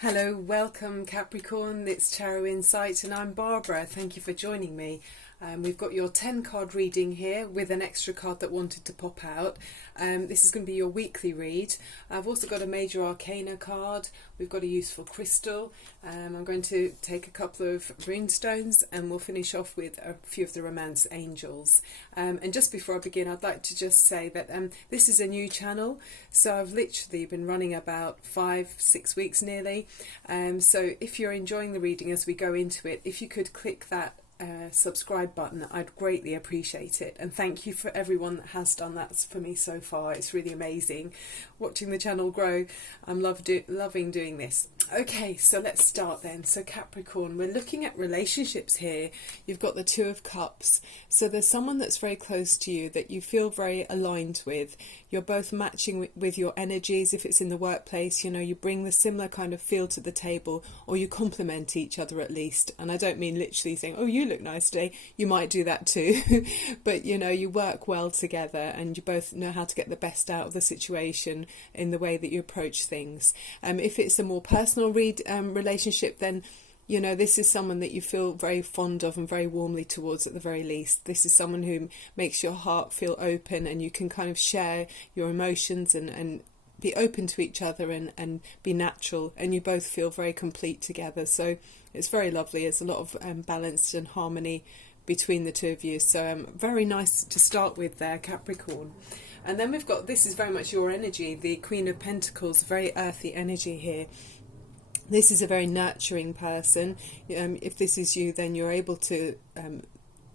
Hello, welcome Capricorn, it's Tarot Insight and I'm Barbara. Thank you for joining me. We've got your 10 card reading here with an extra card that wanted to pop out. This is going to be your weekly read. I've also got a major arcana card. We've got a useful crystal. I'm going to take a couple of runestones and we'll finish off with a few of the romance angels. And just before I begin, I'd like to just say that this is a new channel. So I've literally been running about 5-6 weeks nearly. So if you're enjoying the reading as we go into it, if you could click that subscribe button, I'd greatly appreciate it, and thank you for everyone that has done that for me so far. It's really amazing watching the channel grow. I'm loving doing this. Okay, so let's start then. So Capricorn, we're looking at relationships here. You've got the Two of Cups, so there's someone that's very close to you that you feel very aligned with. You're both matching with your energies. If it's in the workplace, you know, you bring the similar kind of feel to the table, or you complement each other at least. And I don't mean literally saying, oh, you look nice today. You might do that too. But, you know, you work well together and you both know how to get the best out of the situation in the way that you approach things. If it's a more personal relationship, then you know, this is someone that you feel very fond of and very warmly towards at the very least. This is someone who makes your heart feel open and you can kind of share your emotions and be open to each other and be natural, and you both feel very complete together. So it's very lovely. There's a lot of balance and harmony between the two of you. So very nice to start with there, Capricorn. And then we've got, this is very much your energy, the Queen of Pentacles, very earthy energy here. This is a very nurturing person. If this is you, then you're able to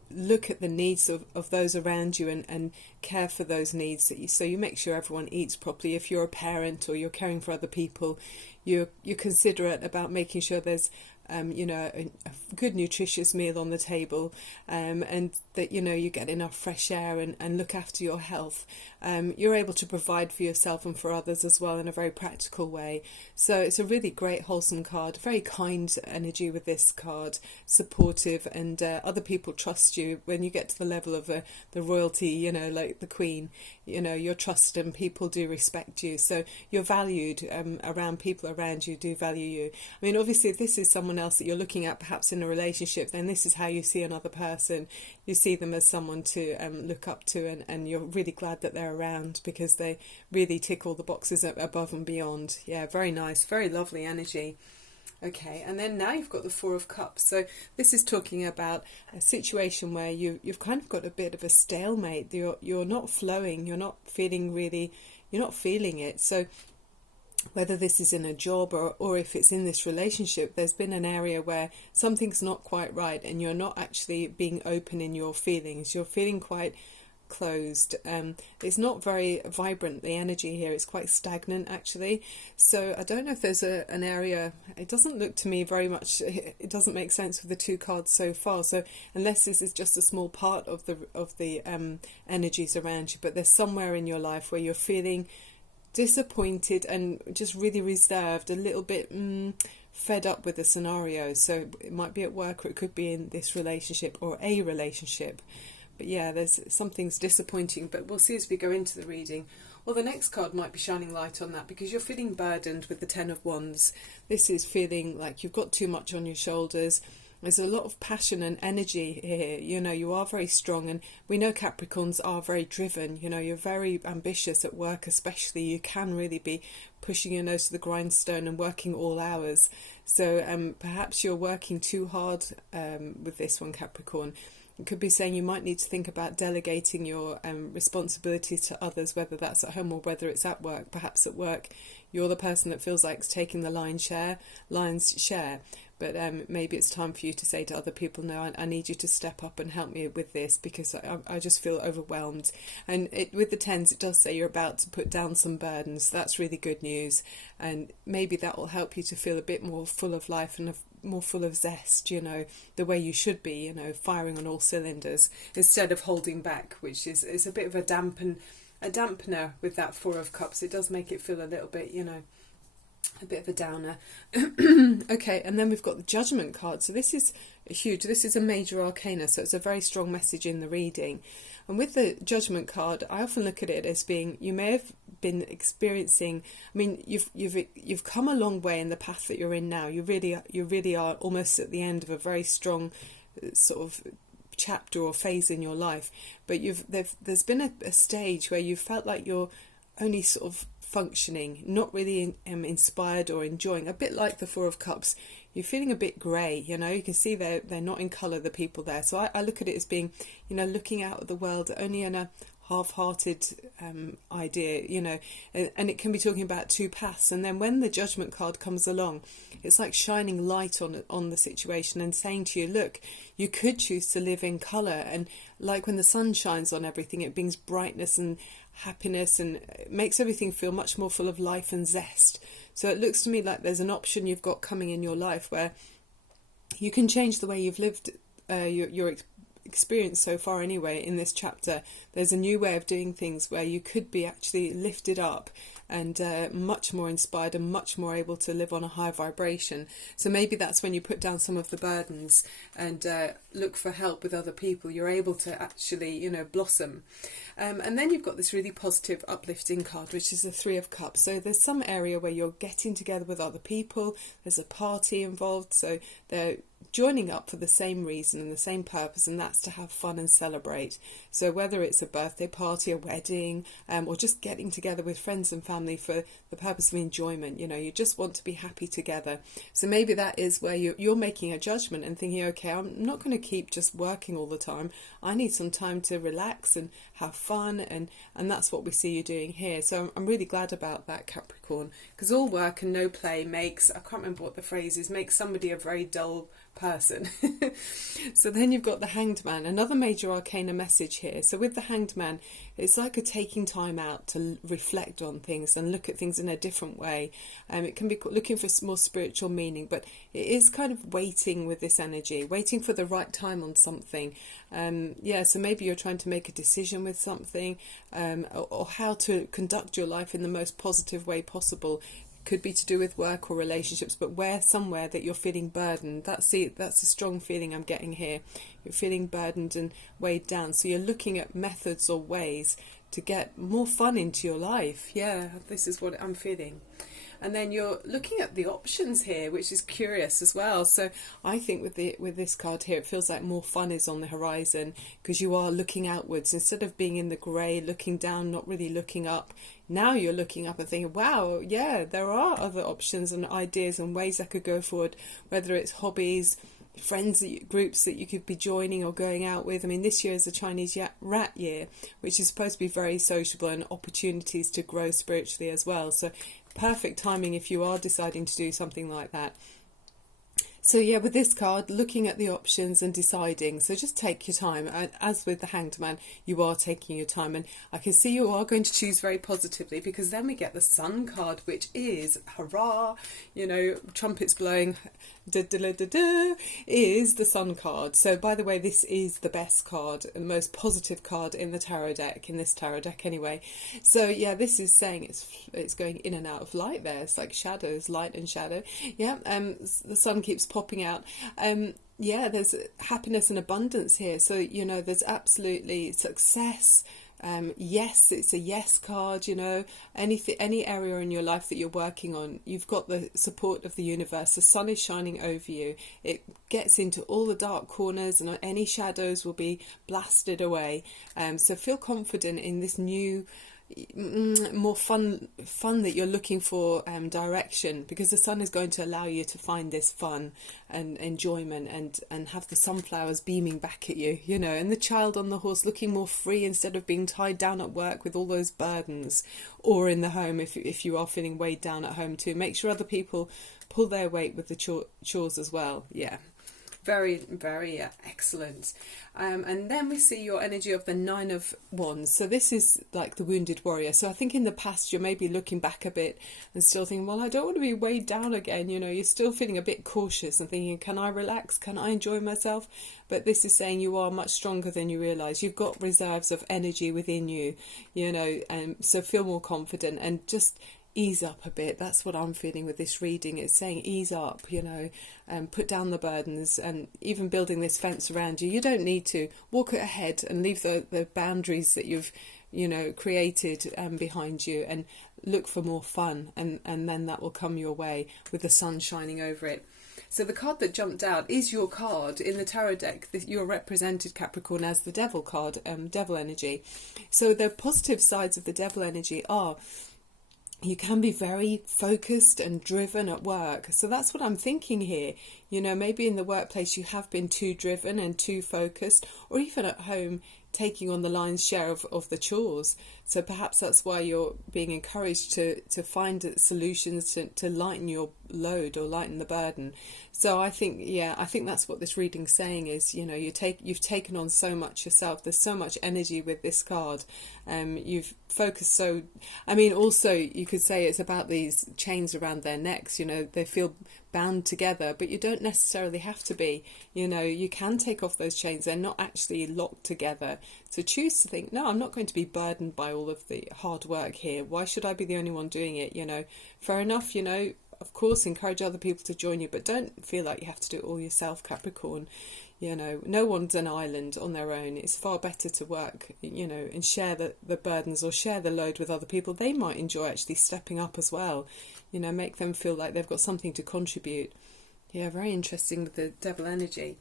look at the needs of those around you and care for those needs. So you make sure everyone eats properly. If you're a parent or you're caring for other people, you're considerate about making sure there's you know, a good nutritious meal on the table, and that, you know, you get enough fresh air and look after your health. You're able to provide for yourself and for others as well in a very practical way. So it's a really great wholesome card, very kind energy with this card, supportive, and other people trust you when you get to the level of the royalty, you know, like the Queen. You know, you're trusted and people do respect you, so you're valued around people around you do value you. I mean, obviously if this is someone else that you're looking at perhaps in a relationship, then this is how you see another person. You see them as someone to look up to, and you're really glad that they're around because they really tick all the boxes above and beyond. Yeah, very nice, very lovely energy. Okay, and then now you've got the Four of Cups. So this is talking about a situation where you've kind of got a bit of a stalemate. You're not flowing, you're not feeling it. So whether this is in a job or if it's in this relationship, there's been an area where something's not quite right and you're not actually being open in your feelings. You're feeling quite closed. It's not very vibrant, the energy here. It's quite stagnant actually. So I don't know if there's an area. It doesn't look to me very much, it doesn't make sense with the two cards so far. So unless this is just a small part of the energies around you, but there's somewhere in your life where you're feeling disappointed and just really reserved, a little bit fed up with the scenario. So it might be at work or it could be in this relationship or a relationship. But yeah, there's something's disappointing, but we'll see as we go into the reading. Well, the next card might be shining light on that because you're feeling burdened with the Ten of Wands. This is feeling like you've got too much on your shoulders. There's a lot of passion and energy here. You know, you are very strong, and we know Capricorns are very driven. You know, you're very ambitious at work especially. You can really be pushing your nose to the grindstone and working all hours. So perhaps you're working too hard with this one, Capricorn. It could be saying you might need to think about delegating your responsibilities to others, whether that's at home or whether it's at work. Perhaps at work you're the person that feels like it's taking the lion's share. But maybe it's time for you to say to other people, no, I need you to step up and help me with this because I just feel overwhelmed. And with the tens, it does say you're about to put down some burdens. That's really good news. And maybe that will help you to feel a bit more full of life and more full of zest, you know, the way you should be, you know, firing on all cylinders instead of holding back, which is a bit of a dampener with that Four of Cups. It does make it feel a little bit, you know, A bit of a downer. Okay, and then we've got the Judgment card. So this is huge. This is a major arcana, so it's a very strong message in the reading. And with the Judgment card, I often look at it as being, you may have been experiencing, I mean, you've come a long way in the path that you're in now. You really are almost at the end of a very strong sort of chapter or phase in your life. But there's been a stage where you felt like you're only sort of functioning, not really inspired or enjoying, a bit like the Four of Cups. You're feeling a bit grey, you know, you can see they're not in colour, the people there. So I look at it as being, you know, looking out at the world only in a half-hearted idea, you know, and it can be talking about two paths. And then when the Judgment card comes along, it's like shining light on the situation and saying to you, look, you could choose to live in colour, and like when the sun shines on everything, it brings brightness and happiness and it makes everything feel much more full of life and zest. So it looks to me like there's an option you've got coming in your life where you can change the way you've lived your experience so far anyway. In this chapter, there's a new way of doing things where you could be actually lifted up and much more inspired and much more able to live on a high vibration. So maybe that's when you put down some of the burdens and look for help with other people. You're able to actually, you know, blossom. And then you've got this really positive, uplifting card, which is the Three of Cups. So there's some area where you're getting together with other people. There's a party involved. So they're joining up for the same reason and the same purpose, and that's to have fun and celebrate. So whether it's a birthday party, a wedding, or just getting together with friends and family for the purpose of enjoyment, you know, you just want to be happy together. So maybe that is where you're making a judgment and thinking, okay, I'm not going to keep just working all the time. I need some time to relax and have fun, and that's what we see you doing here. So I'm really glad about that, Capricorn, because all work and no play makes, I can't remember what the phrase is, makes somebody a very dull person. So then you've got the Hanged Man, another major arcana message here. So with the Hanged Man, it's like a taking time out to reflect on things and look at things in a different way. It can be looking for more spiritual meaning, but it is kind of waiting with this energy, waiting for the right time on something. So maybe you're trying to make a decision with something, or how to conduct your life in the most positive way possible. Could be to do with work or relationships, but somewhere that you're feeling burdened. That's a strong feeling I'm getting here. You're feeling burdened and weighed down. So you're looking at methods or ways to get more fun into your life. Yeah, this is what I'm feeling. And then you're looking at the options here, which is curious as well. So I think with this card here, it feels like more fun is on the horizon, because you are looking outwards instead of being in the grey, looking down, not really looking up. Now you're looking up and thinking, wow, yeah, there are other options and ideas and ways I could go forward, whether it's hobbies, friends, groups that you could be joining or going out with. I mean, this year is the Chinese rat year, which is supposed to be very sociable and opportunities to grow spiritually as well. So perfect timing if you are deciding to do something like that. So yeah, with this card, looking at the options and deciding. So just take your time. As with the Hanged Man, you are taking your time. And I can see you are going to choose very positively, because then we get the Sun card, which is, hurrah, you know, trumpets blowing, is the Sun card. So by the way, this is the best card, the most positive card in the tarot deck, in this tarot deck anyway. So yeah, this is saying it's going in and out of light there. It's like shadows, light and shadow. Yeah, the sun keeps popping out. There's happiness and abundance here. So, you know, there's absolutely success. Yes, it's a yes card, you know, any area in your life that you're working on, you've got the support of the universe. The sun is shining over you. It gets into all the dark corners, and any shadows will be blasted away. So feel confident in this new, more fun that you're looking for, direction, because the sun is going to allow you to find this fun and enjoyment, and have the sunflowers beaming back at you, you know, and the child on the horse looking more free instead of being tied down at work with all those burdens, or in the home if you are feeling weighed down at home too. Make sure other people pull their weight with the chores as well. Yeah. Very, very excellent. And then we see your energy of the Nine of Wands. So this is like the wounded warrior. So I think in the past you're maybe looking back a bit and still thinking, well, I don't want to be weighed down again. You know, you're still feeling a bit cautious and thinking, can I relax? Can I enjoy myself? But this is saying you are much stronger than you realise. You've got reserves of energy within you, you know, so feel more confident and just ease up a bit. That's what I'm feeling with this reading. It's saying ease up, and put down the burdens, and even building this fence around you. You don't need to walk ahead and leave the boundaries that you've created behind you, and look for more fun, and then that will come your way with the sun shining over it. So the card that jumped out is your card in the tarot deck. You're represented, Capricorn, as the Devil card, Devil energy. So the positive sides of the Devil energy are you can be very focused and driven at work. So that's what I'm thinking here. Maybe in the workplace you have been too driven and too focused, or even at home taking on the lion's share of the chores. So perhaps that's why you're being encouraged to find solutions to lighten your load or lighten the burden. So I think that's what this reading's saying is, you've taken on so much yourself. There's so much energy with this card. You've focused also you could say it's about these chains around their necks. They feel bound together, but you don't necessarily have to be. You can take off those chains. They're not actually locked together. So choose to think, no, I'm not going to be burdened by all of the hard work here. Why should I be the only one doing it? Fair enough, of course, encourage other people to join you, but don't feel like you have to do it all yourself, Capricorn. No one's an island on their own. It's far better to work, and share the burdens or share the load with other people. They might enjoy actually stepping up as well. Make them feel like they've got something to contribute. Yeah, very interesting with the Devil energy.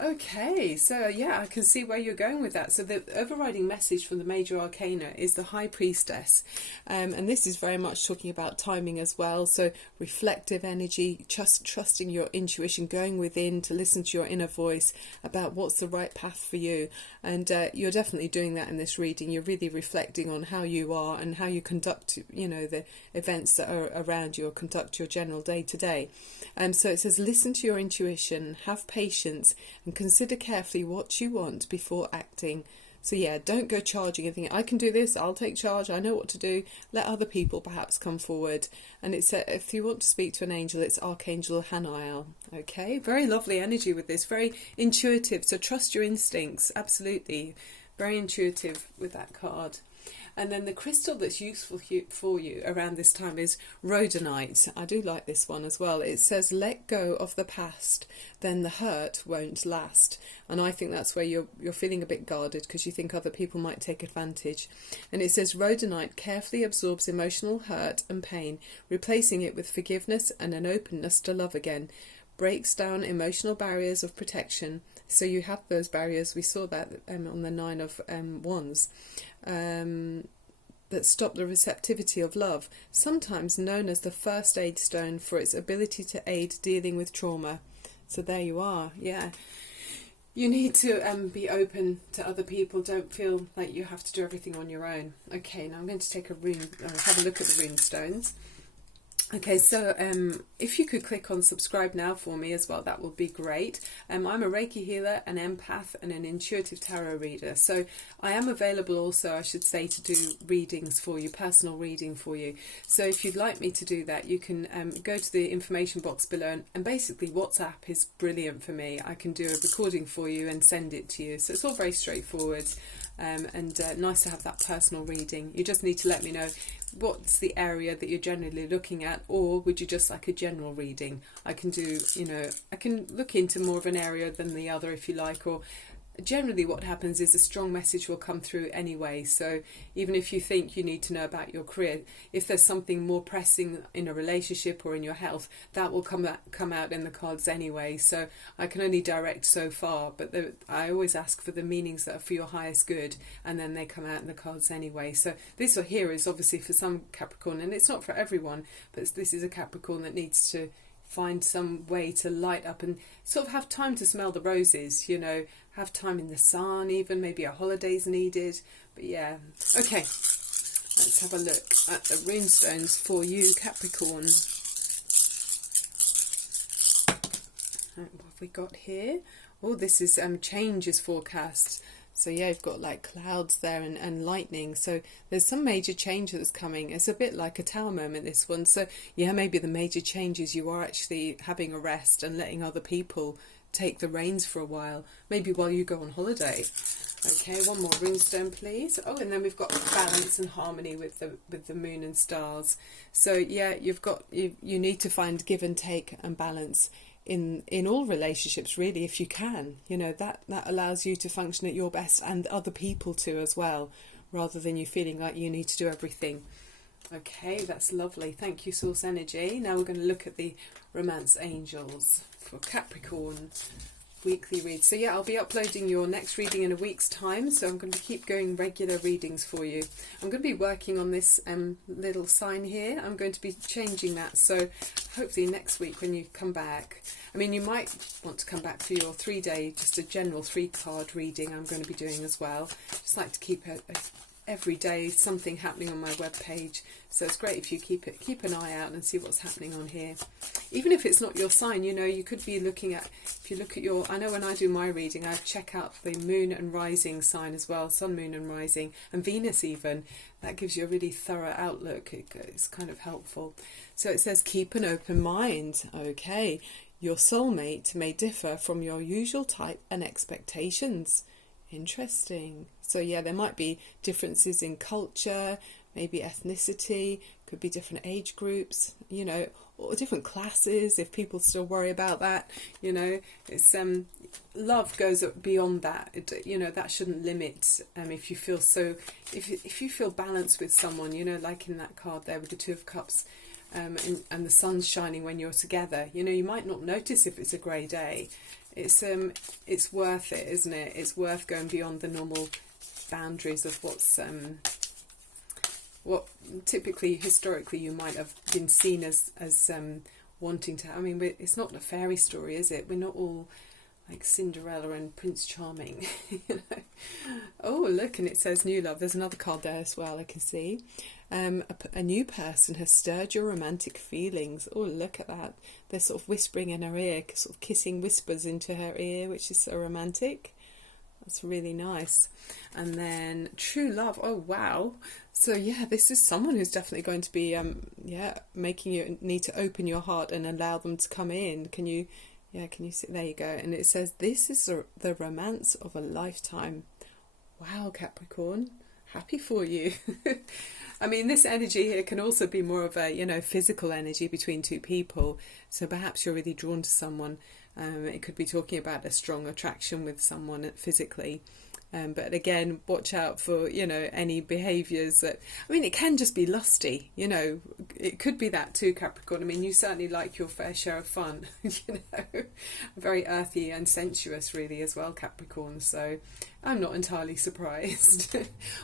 Okay, so I can see where you're going with that. So the overriding message from the major arcana is the High Priestess, and this is very much talking about timing as well. So reflective energy, just trusting your intuition, going within to listen to your inner voice about what's the right path for you. And you're definitely doing that in this reading. You're really reflecting on how you are and how you conduct, the events that are around you, or conduct your general day to day. So it says, listen to your intuition, have patience, and consider carefully what you want before acting. So don't go charging and thinking, I can do this, I'll take charge, I know what to do. Let other people perhaps come forward. And it's if you want to speak to an angel, it's Archangel Haniel. Okay, very lovely energy with this, very intuitive. So trust your instincts, absolutely. Very intuitive with that card. And then the crystal that's useful for you around this time is rhodonite. I do like this one as well. It says, let go of the past, then the hurt won't last. And I think that's where you're feeling a bit guarded because you think other people might take advantage. And it says, rhodonite carefully absorbs emotional hurt and pain, replacing it with forgiveness and an openness to love again. Breaks down emotional barriers of protection. So you have those barriers. We saw that on the 9 of Wands. That stop the receptivity of love, sometimes known as the first aid stone for its ability to aid dealing with trauma. So there you are. You need to be open to other people. Don't feel like you have to do everything on your own. Okay, now I'm going to take have a look at the rune stones. Okay, so if you could click on subscribe now for me as well, that would be great. I'm a Reiki healer, an empath and an intuitive tarot reader. So I am available also, I should say, to do readings for you, personal reading for you. So if you'd like me to do that, you can go to the information box below, and basically WhatsApp is brilliant for me. I can do a recording for you and send it to you. So it's all very straightforward. And nice to have that personal reading. You just need to let me know what's the area that you're generally looking at, or would you just like a general reading? I can do, I can look into more of an area than the other if you like, or generally what happens is a strong message will come through anyway. So even if you think you need to know about your career, if there's something more pressing in a relationship or in your health, that will come out in the cards anyway. So I can only direct so far, but I always ask for the meanings that are for your highest good, and then they come out in the cards anyway. So this here is obviously for some Capricorn, and it's not for everyone, but this is a Capricorn that needs to find some way to light up and sort of have time to smell the roses, have time in the sun, even maybe a holiday's needed. But okay, let's have a look at the runestones for you, Capricorn. What have we got here? Oh, this is changes forecast. So you've got like clouds there and lightning. So there's some major change that's coming. It's a bit like a tower moment, this one. So maybe the major changes, you are actually having a rest and letting other people take the reins for a while, maybe while you go on holiday. Okay, one more runestone, please. Oh, and then we've got balance and harmony with the moon and stars. So yeah, you need to find give and take and balance in all relationships, really, if you can. You know, that allows you to function at your best, and other people too as well, rather than you feeling like you need to do everything. Okay, that's lovely. Thank you, Source Energy. Now we're going to look at the Romance Angels for Capricorn weekly read. So yeah, I'll be uploading your next reading in a week's time, so I'm going to keep going regular readings for you. I'm going to be working on this little sign here. I'm going to be changing that, so hopefully next week when you come back, I mean, you might want to come back for your 3-day, just a general 3-card reading I'm going to be doing as well. Just like to keep every day something happening on my webpage, so it's great if you keep an eye out and see what's happening on here. Even if it's not your sign, you know, you could be looking at, if you look at your, I know when I do my reading, I check out the moon and rising sign as well, sun, moon and rising, and Venus even. That gives you a really thorough outlook. It's kind of helpful. So it says keep an open mind. Okay, your soulmate may differ from your usual type and expectations. Interesting. So yeah, there might be differences in culture, maybe ethnicity, could be different age groups, you know, or different classes if people still worry about that. You know, it's love goes beyond that. You know, that shouldn't limit if you feel so, if you feel balanced with someone, you know, like in that card there with the Two of Cups, and the sun's shining when you're together. You know, you might not notice if it's a grey day. It's worth it, isn't it? It's worth going beyond the normal boundaries of what typically historically you might have been seen as wanting to. I mean, it's not a fairy story, is it? We're not all like Cinderella and Prince Charming. You know? Oh, look, and it says new love. There's another card there as well, I can see. A new person has stirred your romantic feelings. Oh, look at that. They're sort of whispering in her ear, sort of kissing whispers into her ear, which is so romantic. That's really nice. And then true love. Oh, wow. So yeah, this is someone who's definitely going to be making you need to open your heart and allow them to come in. Can you see? There you go. And it says this is the romance of a lifetime. Wow, Capricorn. Happy for you. I mean, this energy here can also be more of a, you know, physical energy between two people. So perhaps you're really drawn to someone. It could be talking about a strong attraction with someone physically. But again, watch out for, you know, any behaviours that, I mean, it can just be lusty, you know, it could be that too, Capricorn. I mean, you certainly like your fair share of fun, you know, very earthy and sensuous really as well, Capricorn. So I'm not entirely surprised.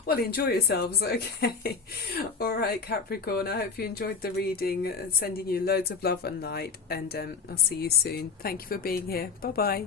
Well, enjoy yourselves, okay? All right, Capricorn, I hope you enjoyed the reading, sending you loads of love and light, and I'll see you soon. Thank you for being here. Bye-bye.